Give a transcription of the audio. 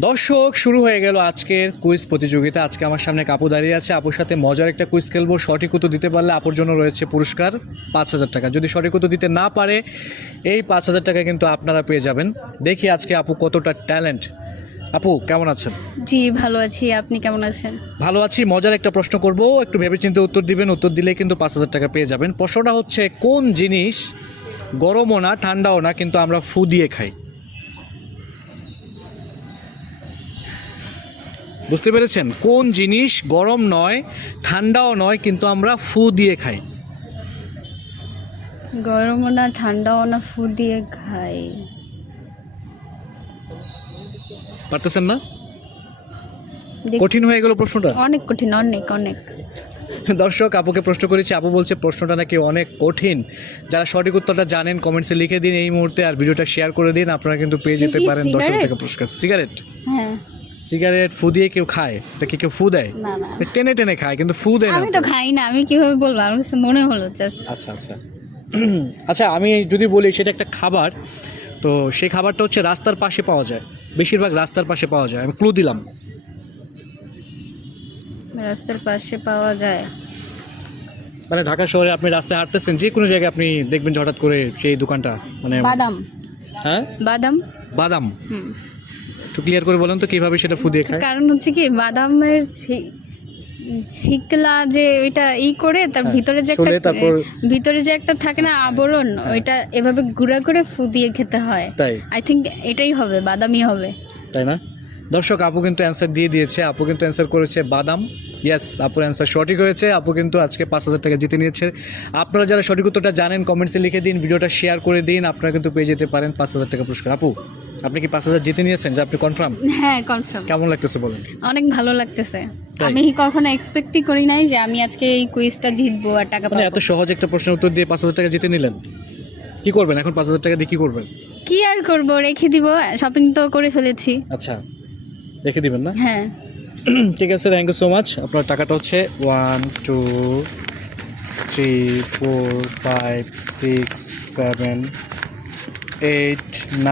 দর্শক শুরু হয়ে গেল আজকের কুইজ প্রতিযোগিতা। আজকে আমার সামনে কাপু দাঁড়িয়ে আছে। আপুর সাথে মজার একটা কুইজ খেলব। সঠিক উত্তর দিতে পারলে আপুর জন্য রয়েছে পুরস্কার পাঁচ হাজার টাকা। যদি সঠিক উত্তর দিতে না পারে এই পাঁচ হাজার টাকা কিন্তু আপনারা পেয়ে যাবেন। দেখি আজকে আপু কতটা ট্যালেন্ট। আপু কেমন আছেন? জি ভালো আছি। আপনি কেমন আছেন? ভালো আছি। মজার একটা প্রশ্ন করব। একটু ভেবেচিন্তে উত্তর দিবেন। উত্তর দিলে কিন্তু পাঁচ হাজার টাকা পেয়ে যাবেন। প্রশ্নটা হচ্ছে কোন জিনিস গরমও না ঠান্ডাও না কিন্তু আমরা ফু দিয়ে খাই? বুঝতে পেরেছেন? কোন জিনিস গরম নয় ঠান্ডাও নয় কিন্তু আমরা ফু দিয়ে খাই। গরম না ঠান্ডাও না ফু দিয়ে খাই। পারতেছেন না? কঠিন হয়ে গেল প্রশ্নটা। অনেক কঠিন অনেক অনেক। দর্শক আপুকে প্রশ্ন করেছি আপু বলছে প্রশ্নটা নাকি অনেক কঠিন। যারা সঠিক উত্তরটা জানেন কমেন্টসে লিখে দিন এই মুহূর্তে আর ভিডিওটা শেয়ার করে দিন। আপনারা কিন্তু পেয়ে যেতে পারেন দশ cigarette? টাকা পুরস্কার। সিগারেট হ্যাঁ। সিগারেট ফু দিয়ে কেউ খায়? এটা কি কেউ ফু দেয়? না না। টেনে টেনে খায় কিন্তু ফু দেয় না আমি তো। খাই না আমি কীভাবে বলব? আমার কাছে মনে হলো জাস্ট আচ্ছা আচ্ছা। আচ্ছা আমি যদি বলি সেটা একটা খাবার তো সেই খাবারটা হচ্ছে রাস্তার পাশে পাওয়া যায়। বেশিরভাগ রাস্তার পাশে পাওয়া যায়। আমি ক্লু দিলাম। রাস্তার পাশে পাওয়া যায়। মানে ঢাকা শহরে আপনি রাস্তায় হাঁটতেছেন যে কোনো জায়গায় আপনি দেখবেন হঠাৎ করে সেই দোকানটা মানে বাদাম। হ্যাঁ? বাদাম। বাদাম। হুম। একটু ক্লিয়ার করে বলেন তো কীভাবে সেটা ফু দিয়ে খায়? কারণ হচ্ছে কি বাদামের ছিকলা যে ওইটা ই করে তার হ্যাঁ, ভিতরে যে একটা ভিতরে যে একটা থাকে না আবরণ হ্যাঁ। ওইটা এভাবে গুঁড়া করে ফু দিয়ে খেতে হয়। আই থিঙ্ক এটাই হবে বাদামি হবে। তাই না? দর্শক আপু কিন্তু অ্যান্সার দিয়ে দিয়েছে আপু কিন্তু অ্যান্সার করেছে বাদাম। ইয়েস আপুর অ্যান্সার সঠিক হয়েছে আপু কিন্তু আজকে পাঁচ হাজার টাকা জিতে নিয়েছে। আপনারা যারা সঠিক উত্তরটা জানেন কমেন্টসে লিখে দিন ভিডিওটা শেয়ার করে দিন আপনারা কিন্তু পেয়ে যেতে পারেন পাঁচ হাজার টাকা পুরস্কার। আপু? আপনি কি পাঁচ হাজার জিতে নিয়েছেন? যে আপনি কনফার্ম হ্যাঁ কনফার্ম কেমন লাগতেছে বলেন? অনেক ভালো লাগতেছে। আমি কখনো এক্সপেক্টই করি নাই যে আমি আজকে এই কুইজটা জিতবো আর টাকা মানে এত পাবো সহজ একটা প্রশ্নের উত্তর দিয়ে পাঁচ হাজার টাকা জিতে নিলেন। কি করবেন? এখন পাঁচ হাজার টাকা দিয়ে কি করবেন? কি আর করব? রেখে দিব। শপিং তো করে ফেলেছি। আচ্ছা রেখে দিবেন না? হ্যাঁ। ঠিক আছে থ্যাংক ইউ সো মাচ আপনার টাকাটা হচ্ছে one two three four five six seven eight